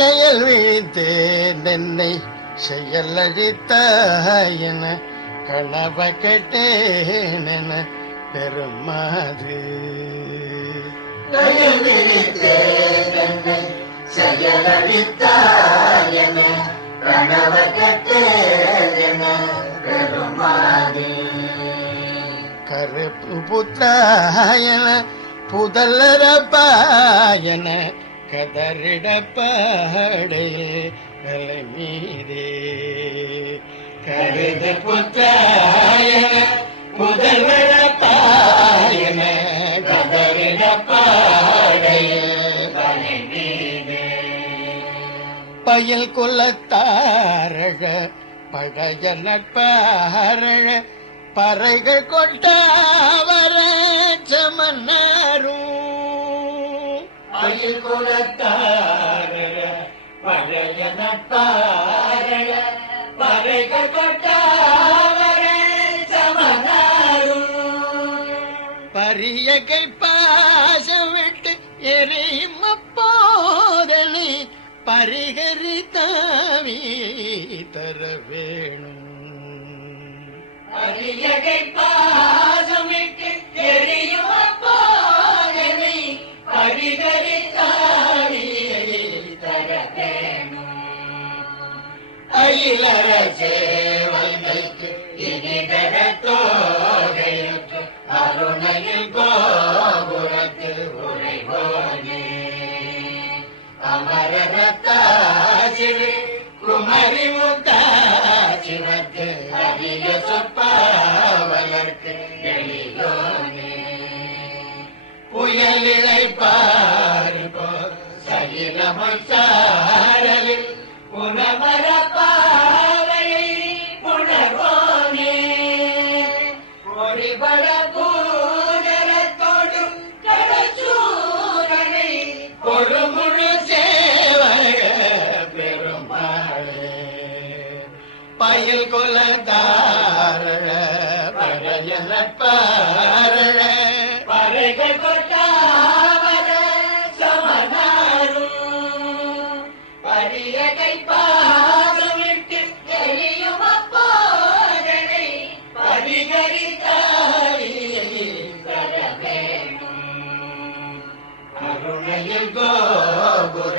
கையில் வீழ்த்தேன் என்னை செயல் அழித்தாயன கனவ கெட்டேன் என பெருமாது. கருப்பு புத்திராயன புதல்லரப்பாயன கதறிடப்பாடையே நிலை மீதே. கருது புத்திராயன புதல்லரப்பாயன கதறிடப்பாடையே நிலை மீதே. பயில் குலத்தாரழ பழைய நட்பாரழ பறைகள் கொட்டாவர சமன்னரும். பயில் குலத்தாரழ பழைய நட்பாரழ பறைகள் கொட்டாவர சமன்னரும். பரியகை பாசம் விட்டு எரியும் அப்போதனை பரிகரித்தாவி தர வேணும். அரியகை பாசமிட்டு எரியும் அப்போதனை பரிகரித்தாவி தர வேணும். அயிலர சேவல்களுக்கு இனிதர தோகையுற்று அருணையில் கோபுரத்தில் உரைவோனே. அமரத்தாசிரி குமரி முத்தாசிவத்து அரிய சொற்பாவலர்க்கு எளியோனே. புயலிலை பார்ப்போர் சகிலமல் சாரலில் புனமர பாவையை புணர்வோனே. பொறிபல பூதரத்தோடு கடச்சூரனை ஒரு முழு சேவக பெருமாளே. பயில் குலதாரழ பழைய நட்பாரழ பறைகள் கொட்டாவர சமனாரும். பரியகை பாசமிட்டு எரியும் அப்போதனை பரிகரித்தாவி தர வேணும். அருணையில் கோபுர